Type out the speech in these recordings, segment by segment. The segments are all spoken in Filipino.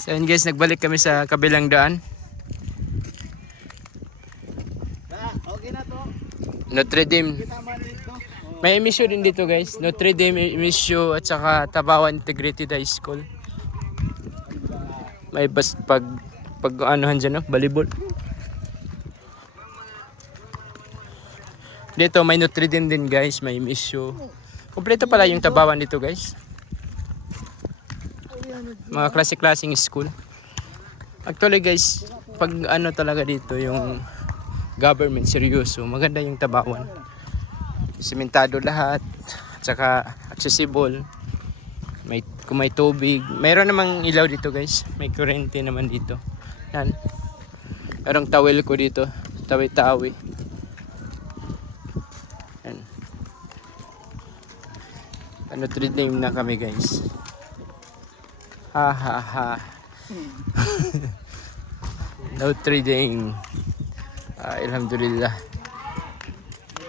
So yun guys, nagbalik kami sa kabilang daan. Okay na to. Notre Dame. May emisyo din dito guys. Notre Dame emisyo at saka Tabawan Integrated High School. May bus pag anuhan dyan, no? Volleyball. Dito may Notre Dame din guys. May emisyo. Kompleto pala yung Tabawan dito guys. Mga klase-klaseng school. Actually guys, pag ano talaga dito yung government seryoso, maganda yung Tabawan. Simentado lahat, at saka accessible. Kung may tubig, mayroon namang ilaw dito guys. May kuryente naman dito. Yan. Merong towel ko dito, tawi-tawi. Yan. Notre Dame na kami guys. Ha ha ha. Notre Dame. Alhamdulillah.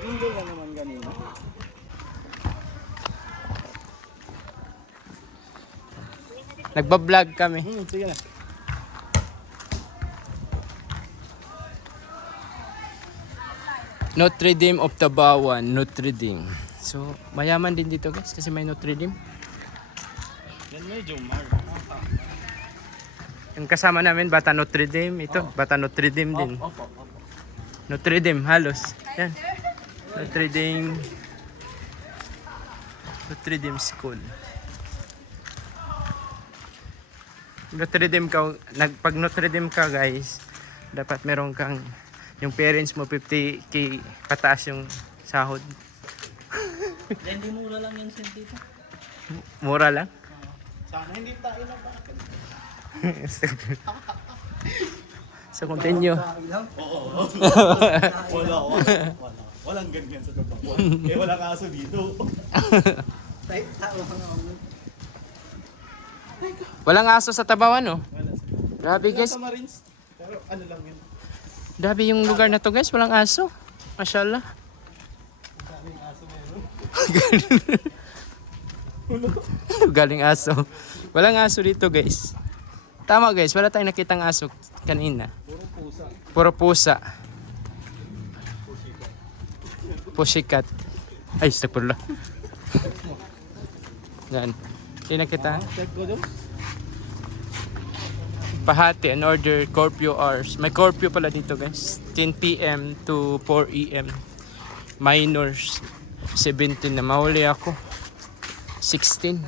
Hindi ka naman ganina. Nagba-vlog kami. Sige na. Notre Dame of Tabawan, Notre Dame. So, mayaman din dito guys kasi may Notre Dame. Yan medyo mar. Yung kasama namin, Bata Notre Dame. Ito, Bata Notre Dame din. Opo. Notre Dame, halos. Yan. Notre Dame. Notre Dame School. Notre Dame ka, pag Notre Dame ka guys, dapat meron kang, yung parents mo 50k pataas yung sahod. Hindi mura lang yung sent dito. Mura lang. Sana hindi tayo na bakit. So continue. Oo. Wala. Walang ganyan sa Tabawan. Eh wala kaso dito. Walang aso sa Tabawan, no? Grabe guys. Sa Marines. Pero ano lang yun. Grabe yung lugar na to guys, walang aso. Mashallah. Daming aso meron. Galing aso. Walang aso dito guys. Tama guys, wala tayong nakitang aso kanina. Puro pusa. Puro pusa. Pussycat. Ay, stagpurla. Yan. Hindi nakita. Check ko doon. Pahati and order curfew hours. May curfew pala dito guys. 10 PM to 4 AM. Minors 17 na mahuli ako. 16.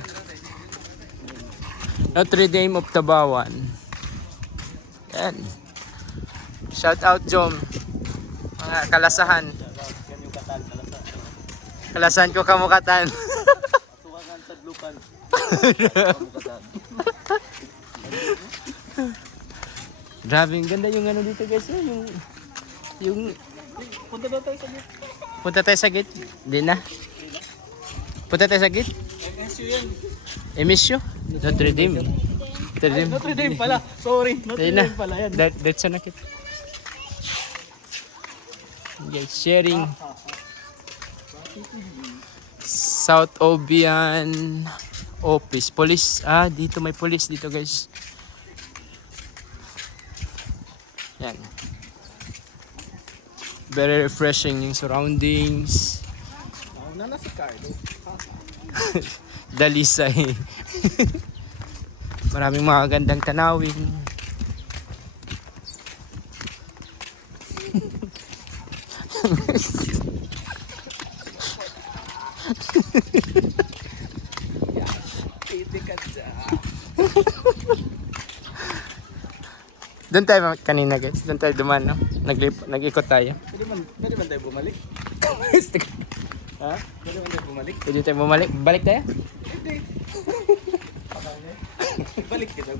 Notre Dame of Tabawan. Yan. Shout out Jom. Mga kalasahan. Kalasahan ko kamukatan. Tukangan sa lukan. Grabe, ang ganda yung ano dito guys. Yung Punta daw tayo sa gate. punta tayo sa gate. Hindi na. Punta tayo sa gate. MSU yan. Emisyo. Notre Dame. Notre Dame. Notre Dame pala. Sorry. Notre Hindi na. Dame pala yan. That's na nakit. Guys, sharing. South Obian Office. Police. Dito may police dito guys. Yan. Very refreshing yung surroundings. Nauna na si Carlo. Dalisay. Maraming mga gandang tanawin. Doon tayo kanina guys. Doon tayo duman, no? Nag-ikot tayo. Pwede man tayo bumalik? Ha? Pwede man tayo bumalik? Pwede tayo bumalik. Balik tayo? Hindi. Balik ka daw.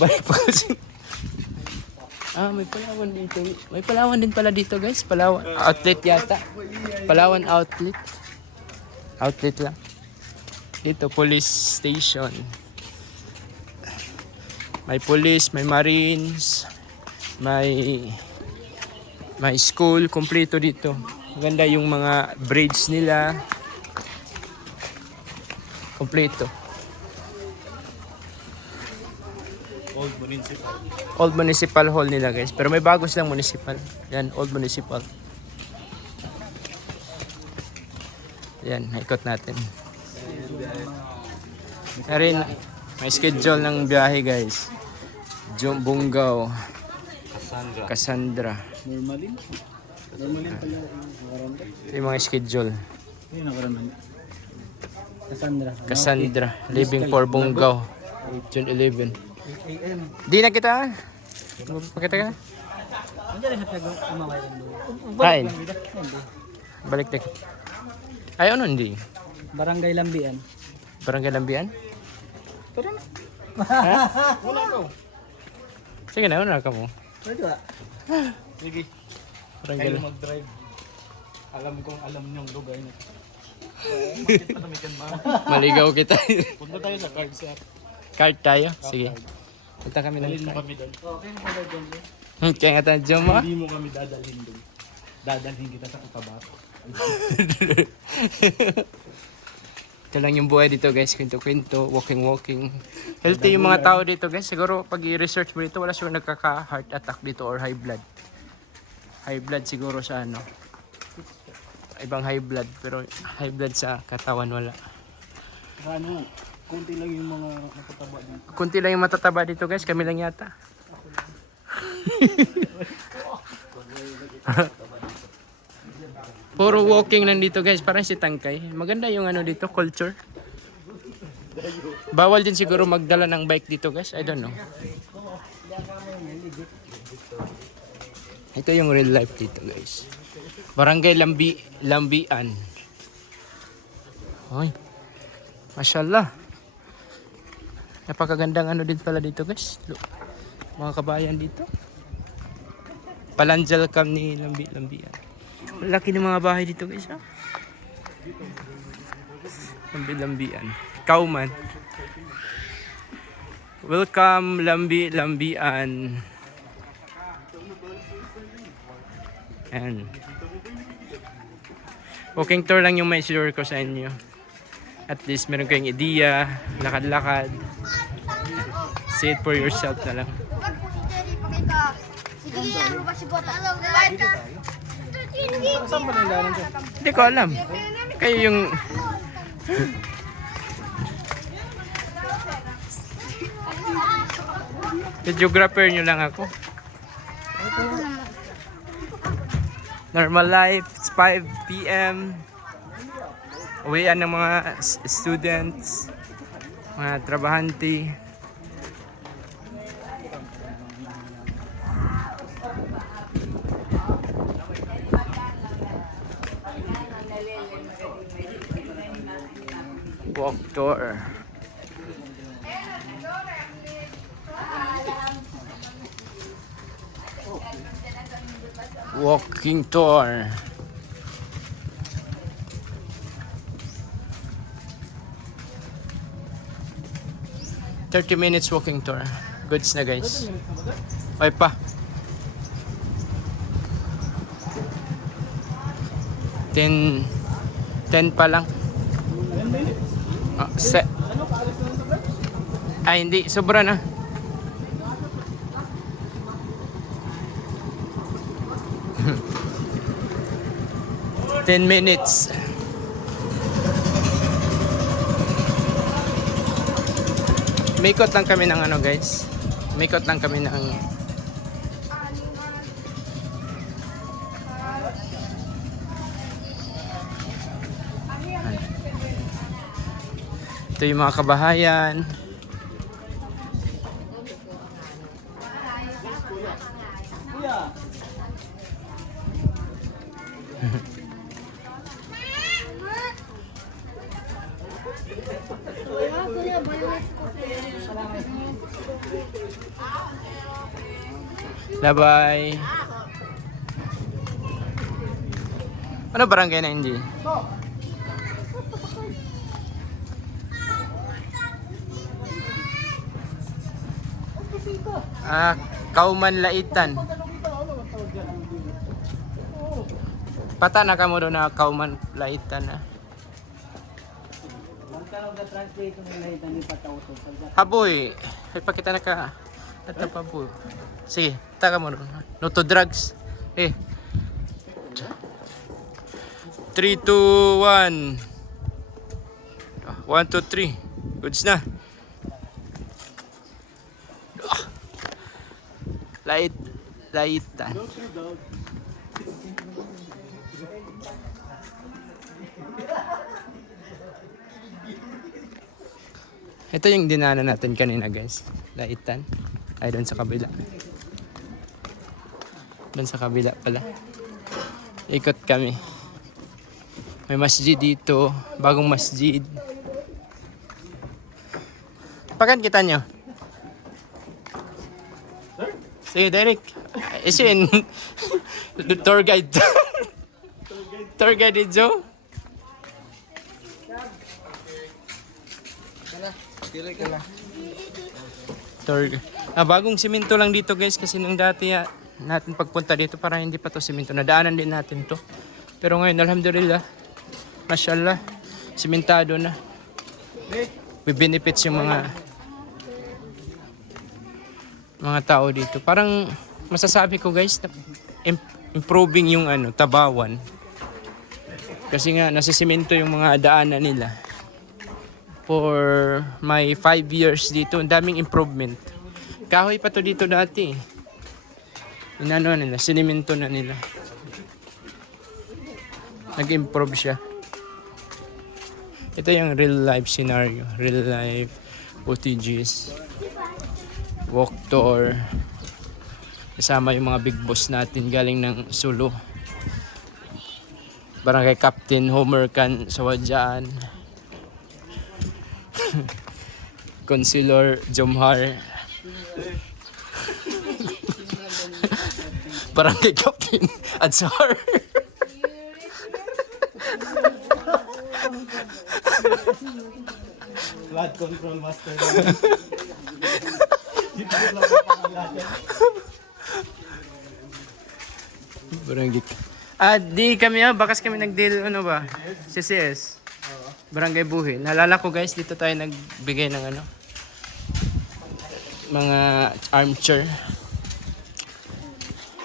Balik pa kasi. May Palawan dito. May Palawan din pala dito guys. Palawan. Outlet yata. Palawan outlet. Outlet lang. Dito, police station. May police, may marines, may school, kompleto dito. Maganda yung mga bridge nila. Kompleto. Old municipal. Old municipal hall nila guys. Pero may bago silang municipal. Yan, old municipal. Yan, ikot natin. Rin, may schedule ng biyahe guys. Bungaw, Cassandra. Normalin? Normalin pala yung nakaranda. Ito yung mga schedule. Yung nakaranda. Cassandra, leaving for Bungaw. June 11. 8 a.m. Di na kita. Pakita ka. Nandiyan sa tago umaway lang. Kain. Balik tek. Ay, ano hindi? Barangay Lambian. Barangay Lambian? Tara na. Wala ko. Sige na, una ka mo. Pwede ba? Sige. Barangay Kayo mag-drive. Alam kong alam niyong lugar na. Bakit pa namikan ba? Maligaw kita. Punta tayo sa card shop. Card tayo? Sige. Punta kami Dalhin ng mo card. kami doon. Okay na pala doon. Kaya nga tayo dyan mo. Hindi mo kami dadalhin doon. Dadalhin kita sa Cotabato. Ito lang yung buhay dito guys. Kwento-kwento. Walking-walking. Healthy yung mga tao dito guys. Siguro pag i-research mo dito, wala siguro nagkaka-heart attack dito or high blood. High blood siguro sa ano. Ibang high blood. Pero high blood sa katawan wala. Ano? Kunti lang yung mga nakataba dito. Kunti lang yung matataba dito guys. Kami lang yata. Puro walking lang dito guys. Parang si Tangkay. Maganda yung ano dito, culture. Bawal din siguro magdala ng bike dito guys. I don't know. Ito yung real life dito guys. Barangay Lambian. Hoy. Mashallah. Napakagandang ano din pala dito guys. Mga kabayan dito. Palanjal Cam ni Lambian. Laki ng mga bahay dito guys. Ha? Lambian. Kauman. Welcome Lambian. Ayan. Walking tour lang yung may share ko sa inyo. At least meron kayong idea, lakad-lakad. See it for yourself na lang. Saan ba nanggaling siya? Hindi ko alam. Kayo yung... Videographer nyo lang ako. Normal life, it's 5 p.m. Uwian ng mga students, mga trabahante. Walk tour. Walking tour. $30 walking tour. Goods na guys. Ay pa. 10 pa lang. Ay hindi, sobra na. Ten minutes. Mikot lang kami ng ano guys. Mikot lang kami ng ito yung mga kabahayan. Bye-bye. Ano barangay na hindi? Kauman Laitan. Pata na ka mo doon na Kauman Laitan na. Haboy, ay pakita na ka. Ito pa po. Sige, taka mo ron. No to drugs. 3, 2, 1. 1, 2, 3. Goods na. Laitan. Ito yung dinaanan natin kanina guys. Laitan. Ay, doon sa kabila. Doon sa kabila pala. Ikot kami. May masjid dito. Bagong masjid. Pakan kita nyo? Sige, Derek. Isin. Tour guide. Tour guide ni Joe. Bagong simento lang dito guys kasi nung dati natin pagpunta dito para hindi pa to simento. Nadaanan din natin to. Pero ngayon alhamdulillah, mashallah, simentado na. May benefits yung mga tao dito. Parang masasabi ko guys na improving yung Tabawan. Kasi nga nasisimento yung mga daanan nila. For my 5 years dito, ang daming improvement. Kahoy pa to dito dati. Inano nila, sinimento na nila. Nag-improve siya. Ito yung real life scenario, real life footages. Walk tour. Kasama yung mga big boss natin galing ng Sulu. Barangay Captain Homer Can Sawadjaan. Consular Jomhar. Barangay Captain Adsar. Flood control master. Barangay. Di kami bakas kami nag-deal ba? CCS. Barangay Buhi. Naalala ko guys, dito tayo nagbigay ng mga armchair.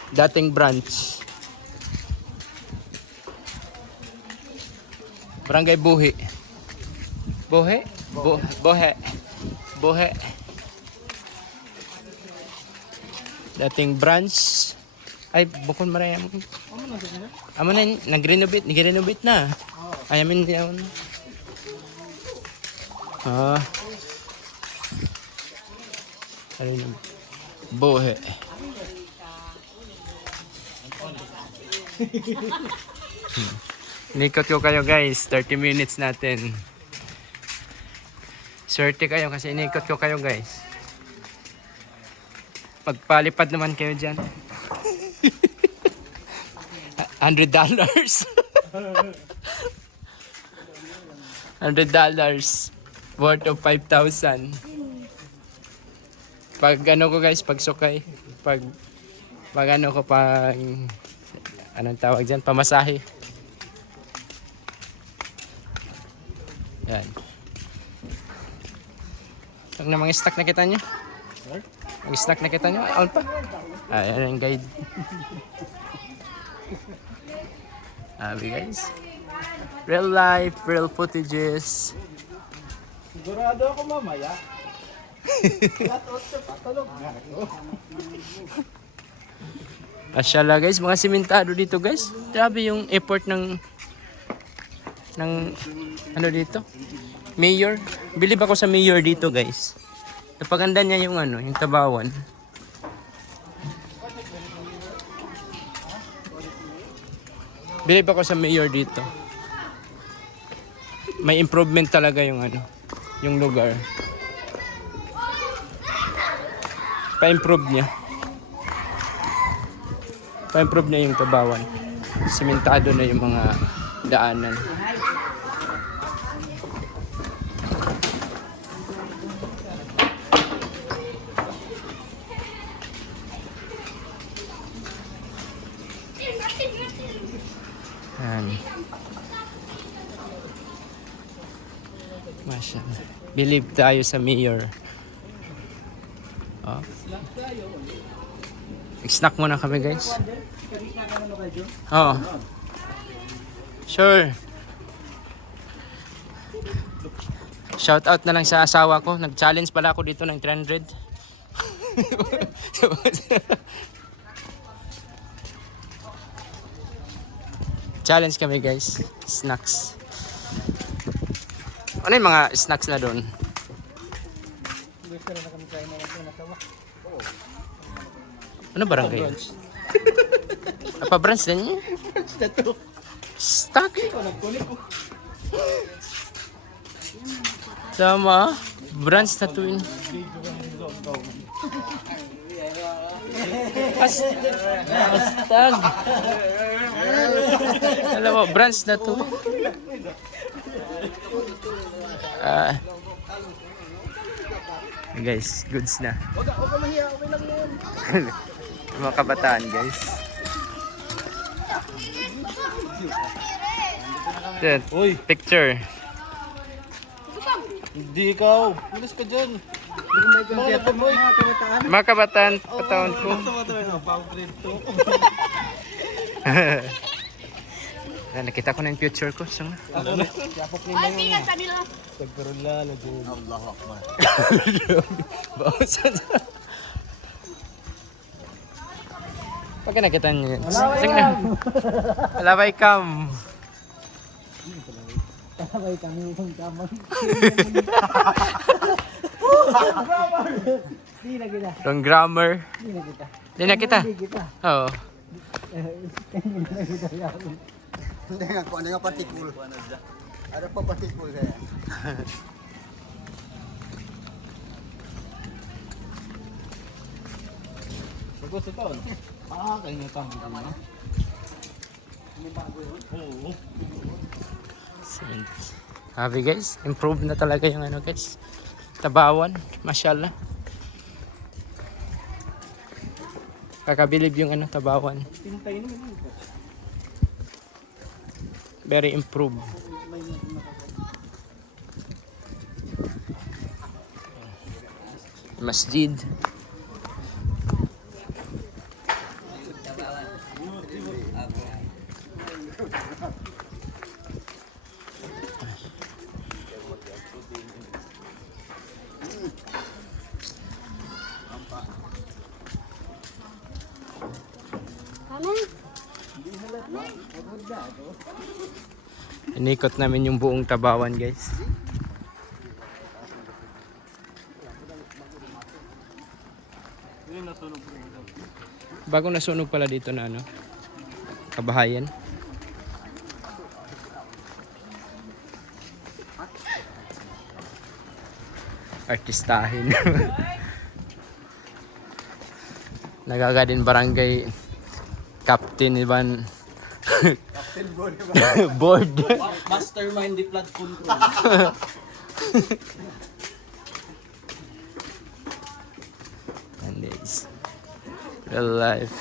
Dating branch. Barangay Buhi. Buhi? Buhi. Dating branch. Ay, bukod marayam. Amo na, nag-renovate na. Ayamin niya. Buhi. Nikot ko kayo guys, 30 minutes natin. Swerte kayo kasi inikot ko kayo guys. Pagpalipad naman kayo dyan. $100. $100 worth of 5,000. Pag ko guys, pag sukay, pag anong tawag dyan, pamasahe. Yan. Ang na mga stock na kita nyo? Ang stock na kita nyo? All pa? Ayan ang guide. Sabi guys. Real life, real footages. Sigurado ako mamaya. Asyala guys, mga simentado dito guys. Grabe yung effort ng dito. Mayor. Bilib ako sa mayor dito guys. Napaganda niya yung yung Tabawan. Bilib ako sa mayor dito. May improvement talaga yung yung lugar. Pa-improve niya. Pa-improve niya yung Tabawan. Simentado na yung mga daanan. Yan. Mashallah. Believe tayo sa mayor. Oh. Snack muna kami guys. Oo. Sure. Shout out na lang sa asawa ko. Nag-challenge pala ako dito ng 300. Challenge kami guys. Snacks. Ano yung mga snacks na doon? Ano barangay? Apa branch din niya? Stuck? Sama. Branch na to yun. Astag. Alam mo, branch na to. Guys, goods na. Mga kabataan guys. Uy, Picture. hindi ikaw. Bilis ka dyan. Mga kabataan, pataon ko. Nakita ko na yung future ko. Saan na? Astagfirullah, lagom. Allahu Akbar. Bawasan. Pagka nakita niyo yun. Sige na. Alabay kam. Alabay kami itong kamay. Di na kita. Wrong grammar. Di na kita. Di na kita. Di kita. Oo. Hindi nga, kung ano nga partikul. Ano pa partikul kaya? Bago sa taon. Kaya niya tambo ko na. Oo. Happy guys. Improve na talaga yung ano guys. Tabawan. Mashallah. Kakabilib yung ano, tabawan. Very improved. Masjid. Inikot namin yung buong Tabawan guys. Bagong nasunog pala dito na ano, kabahayan. Artistahin. Nagaga din barangay Captain Ivan. Board. Mastermind the flood control. And it's real life.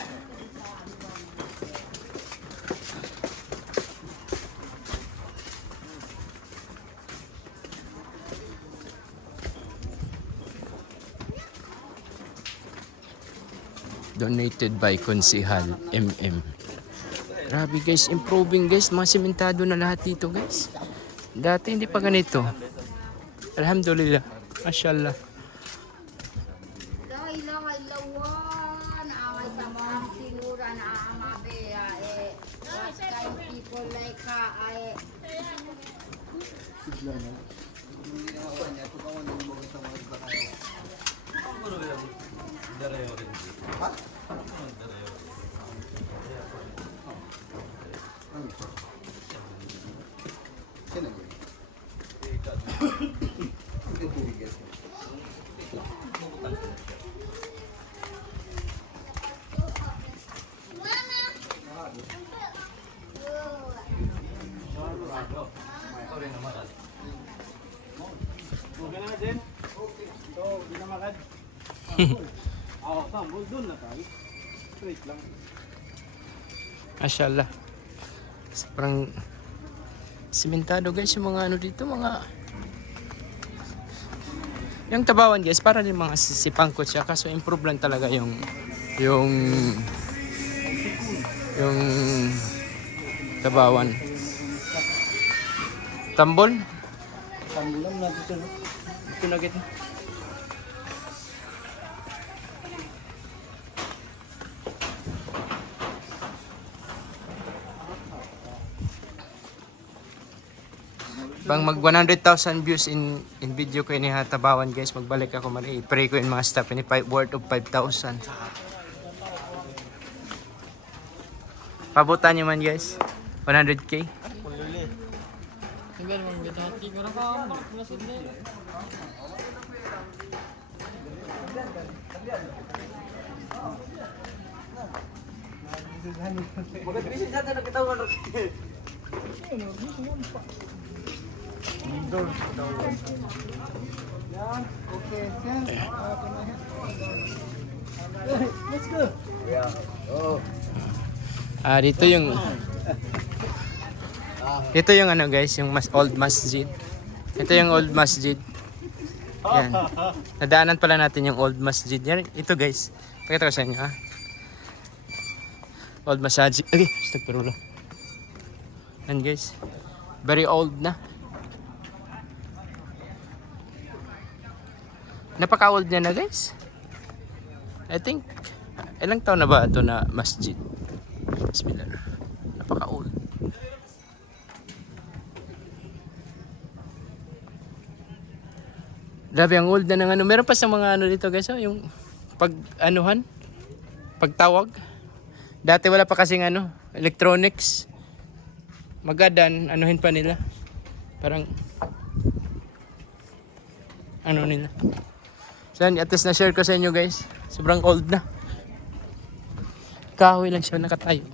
Donated by Konsihal MM. Grabe guys, improving guys. Mga simentado na lahat dito guys. Dati hindi pa ganito. Alhamdulillah. Mashallah. La ilaha illallah, naaway sa mga tinura na amabe, what kind of people like ka, Sino yun? Hindi tubig yan. Okay na din. So, di na makad. Oo, tambol doon na tayo. Straight lang. Mashallah. Parang simentado guys yung mga ano dito, mga Yung Tabawan guys, para din mga sipangkot siya. Kaso improve lang talaga yung Tabawan. Tambol? Tambulan na dito. Ito na kita. Bang mag 100,000 views in video ko ini Tabawan guys, magbalik ako i-pray ko yung mga staff ini worth of 5,000. Pabutan nyo man guys, 100k. Okay, let's go. Dito yung ano guys, yung old masjid. Ito yung old masjid. Yan. Nadaanan pala natin yung old masjid. Yan, ito guys. Pakita ko sa inyo ha. Old masjid. Okay, astagfirullah. Yan guys. Very old na. Napaka-old niya na guys. I think, ilang taon na ba ito na masjid? Bismillah. Napaka-old. Grabe ang old na ng ano. Meron pa sa mga ano dito guys. Oh, yung pag-anuhan. Pagtawag. Dati wala pa kasing ano. Electronics. Magadan. Anuhin pa nila. Parang ano nila. So at least na-share ko sa inyo guys. Sobrang old na. Kahoy lang siya nakatayo.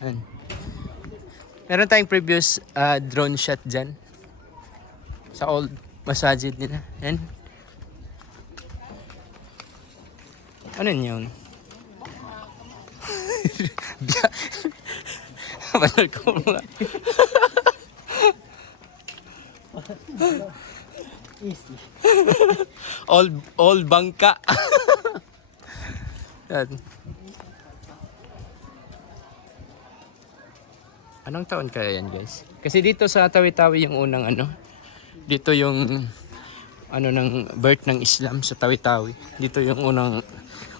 Yan. Meron tayong previous drone shot dyan. Sa old masjid nila. Yan. Ano yun? Banal ko mga. Easy. Old bangka. Yan. Anong taon kaya yan guys? Kasi dito sa Tawi-Tawi yung unang ano. Dito yung ano ng birth ng Islam sa Tawi-Tawi. Dito yung unang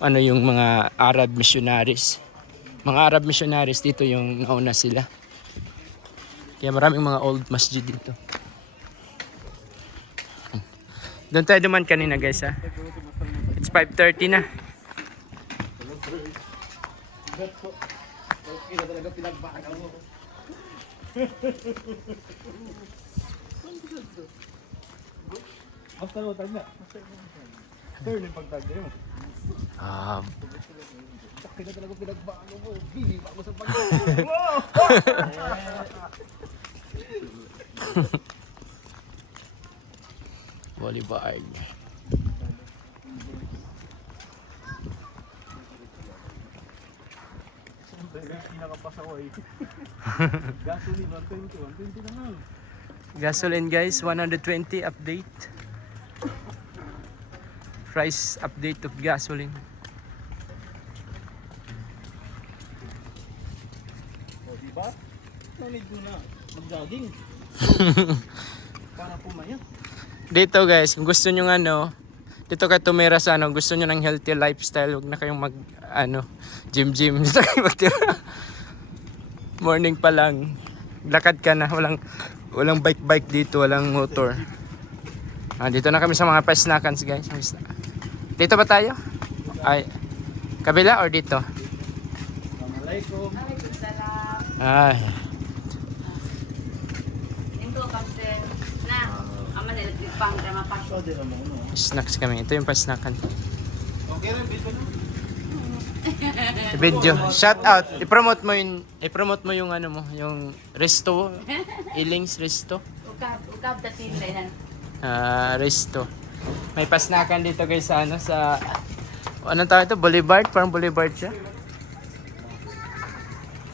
ano yung mga Arab missionaries. Mga Arab missionaries dito yung nauna sila. Kaya maraming mga old masjid dito. Doon tayo duman kanina guys ha. It's 5:30 na. Basta mo tag na. Turn yung pagtag mo. Kaya talaga pinagbago mo. Hindi ba ako sa pag Boulevard. Pinakapasaway. Gasoline 120 naman. Gasoline guys, 120 update. Price update of gasoline. O diba? No need mo na mag-jogging. Para pumaya. Dito guys, kung gusto nyo ano, dito kayo tumira sa ano, gusto nyo ng healthy lifestyle, huwag na kayong mag ano, gym. Dito kayo magtira. Morning pa lang. Lakad ka na, walang bike dito, walang motor. Dito na kami sa mga pasnakans guys. Dito ba tayo? Ay, kabila or dito? Assalamualaikum. Waalaikumsalam. Ay, Ito kasi na ama nila pang drama pa. So di naman no. snacks kami. Ito yung pasnakan. Okay rin dito na. Video. Shout out. I-promote mo yung ano mo, yung resto. Ilings resto. Ukab datin lang. Resto. May pasnakan dito guys sa ano sa anong tawag ito? Boulevard? Parang Boulevard siya.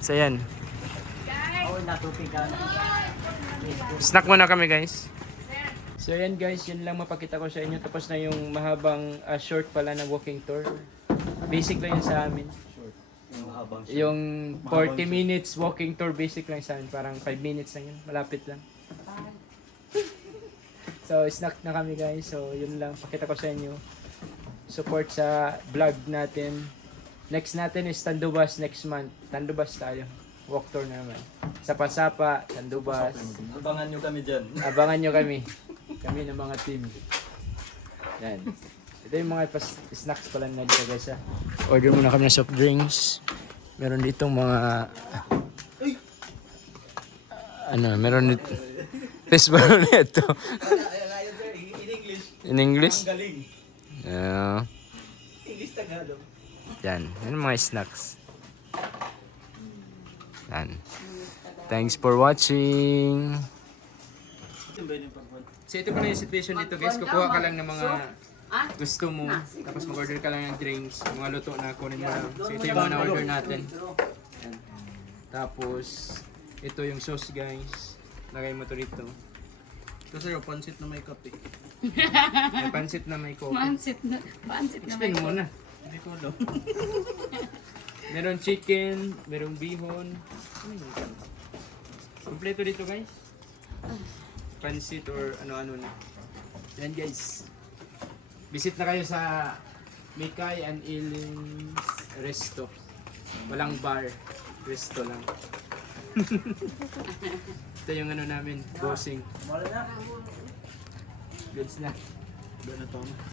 So yan. Guys, Snack muna kami guys. So yan guys, yun lang mapakita ko sa inyo. Tapos na yung mahabang short pala na walking tour. Basic lang yun sa amin. Yung habang Yung 40 minutes walking tour, basic lang sa amin. Parang 5 minutes lang yun. Malapit lang. So snack na kami guys. So yun lang, pakita ko sa inyo. Support sa vlog natin. Next natin is Tandubas next month. Tandubas tayo. Walk tour na naman. Sapa-sapa, Tandubas. Abangan nyo kami dyan. Abangan nyo kami. Kami ng mga team. Yan. Ito yung mga snacks pala na dito guys ha. Order muna kami ng soft drinks. Meron ditong mga... meron dito... Taste ba nito? In English. In English? Ang galing. Yeah. English Tagalog. Yan. Yan ang mga snacks. Yan. Thanks for watching. So ito pa na yung situation dito guys. Kukuha ka lang ng mga gusto mo. Tapos mag-order ka lang ng drinks. Yung mga luto na kunin mo lang. So ito yung mga na-order natin. Yan. Tapos ito yung sauce guys. Lagay mo to rito. Ito sa'yo, pansit na may kape. May pansit na may coffee. Pansit na Explain mo na. Hindi ko alam. Meron chicken, merong bihon. Ano yun? Kompleto dito guys. Pansit or ano-ano na. Yan guys. Visit na kayo sa Mikay and Iling's Resto. Walang bar. Resto lang. Ito yung ano namin, bossing. Goods na. Doon na to.